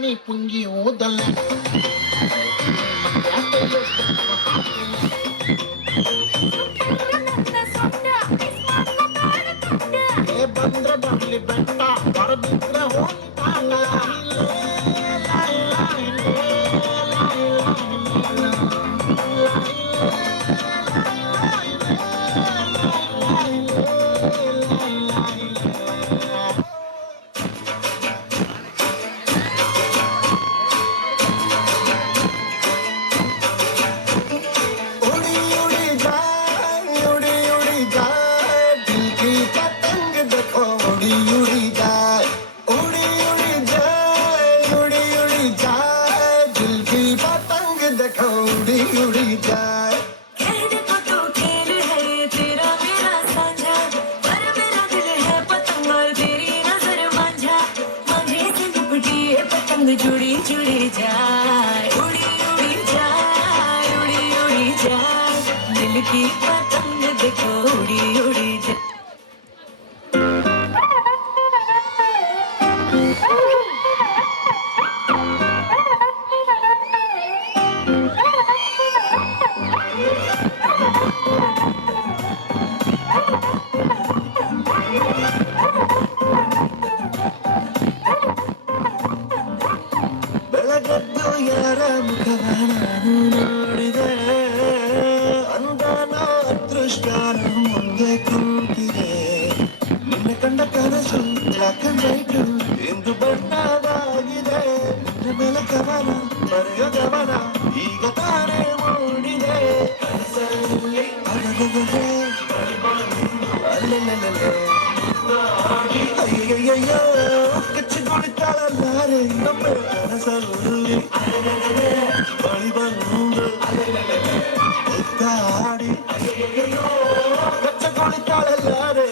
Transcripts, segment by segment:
ನೀ ಪುಂಗಿ ಓದಲ್ಲ ಬಂದ್ರೆ ಬರ್ಲಿ ಬೆಟ್ಟ ಬರದಿದ್ರೆ ಹೋಗಿ ಕಾಲ जुड़ी जुड़ी जाए उड़ी उड़ी जाए उड़ी उड़ी जाए दिल की पतंग देखो उड़ी उड़ी जाए ಬೆಳಗದ್ದು ಯಾರ ಮುಖವ ನಾನು ನೋಡಿದೆ ಅಂದಾನ ಅದೃಷ್ಟಾನ ಮುಂದೆ ಕೂತಿದೆ ನಿನ್ನ ಕಂಡ ಕನಸು ಬ್ಲಾಕ್ ಅಂಡ್ ವೈಟ್ ಎಂದು ಬಣ್ಣವಾಗಿದೆ ನಿನ್ನ ಮೇಲೆ ಕವನ ಬರೆಯೋ ಗಮನ ಈಗ ತಾನೇ ಮೂಡಿದೆ ಕನಸಲ್ಲಿ ಅಡಗದೆ ಅಲ್ಲೆಲ್ಲೆಲ್ಲೆ ಅಯ್ಯಯ್ಯಯ್ಯೋ ಕಚ್ಚಿಕೊಂಡಿದ್ದಾಳಲ್ಲಾರೆ ಇನ್ನೊಮ್ಮೆ ಕನಸಲ್ಲಿ ಬಳಿ ಬಂದು ಒದ್ದಾಡಿ ಕಚ್ಚಿಕೊಂಡಿದ್ದಾಳಲ್ಲಾರೆ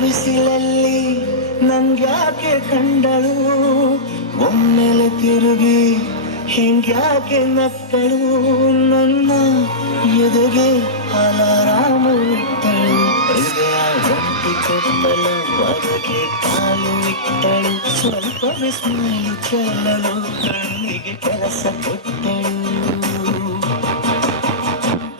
ಬಿಸಿಲಲ್ಲಿ ನಂಗ್ಯಾಕೆ ಕಂಡಳು ಒಮ್ಮೆಲೆ ತಿರುಗಿ ಹಿಂಗ್ಯಾಕೆ ನಕ್ಕಳು ನನ್ನ ಎದೆಗೆ ಅಲಾರಾಮು ಇಟ್ಟಳು ಹೃದಯ ಗಟ್ಟಿ ಕೊಟ್ಟಲು ಅದಕ್ಕೆ ಕಾಲು ಇಟ್ಟಳು ಸ್ವಲ್ಪ ಬಿಸಿಲು ಚೆಲ್ಲಲು ಕಣ್ಣಿಗೆ ಕೆಲಸ ಕೊಟ್ಟಳು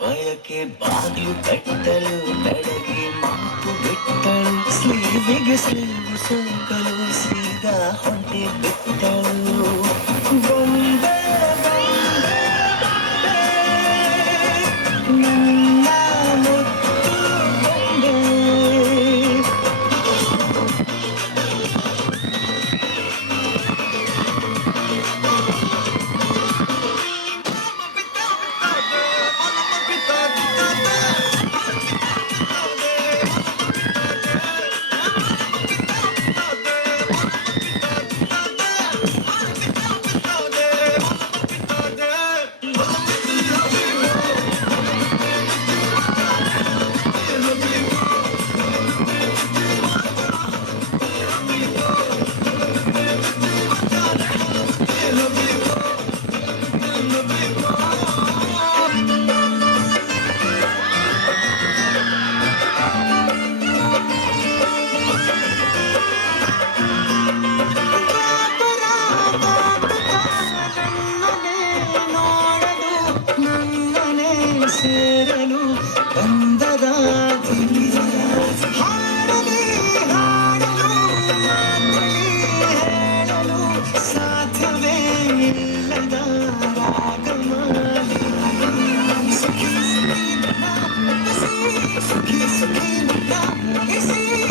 ಬಯಕೆ ಬಾಗಿಲು ಕಟ್ಟಲು ಬೆಳಗ್ಗೆ ಮಾತು ಬಿಟ್ಟಳು ಸ್ಲೀವಿಗೆ ಸ್ಲೀವು ಸೋಕಲು ಸೀದಾ ಹೊಂಟೆ ಬಿಟ್ಟಳು ಬಂದೆ ನನ್ನ ಮುತ್ತು ಬಂದೆ ಸೇರಲು ಅಂದದ ಹಾಡಲಿ ಹಾಡಲು ಮಾತಲಿ ಹೇಳಲು ಸಾಧ್ಯವೇ ಇಲ್ಲದ ರಾಗಮಾಲಿ ಸುಖಿ ಸುಖಿ ಸುಖಿ ಸುಖಿ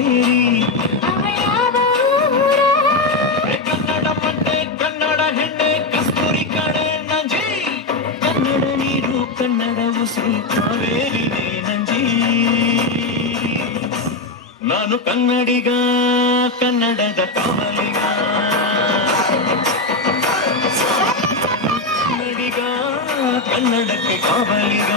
ಸೇರಿ ಅವ ಯಾವ ಊರ? ಕನ್ನಡ ಮತ್ತೆ ಕನ್ನಡ ಹೆಣ್ಣೆ ಕಸ್ತೂರಿ ಕಣೆ ನಂಜಿ ಕನ್ನಡ ನೀರು ಕನ್ನಡ ಉಸಿರು ಕಾವೇರಿನೇ ನಂಜಿ ನಾನು ಕನ್ನಡಿಗ ಕನ್ನಡದ ಕಾವಲಿಗ ಕನ್ನಡಿಗ ಕನ್ನಡಕ್ಕೆ ಕಾವಲಿಗ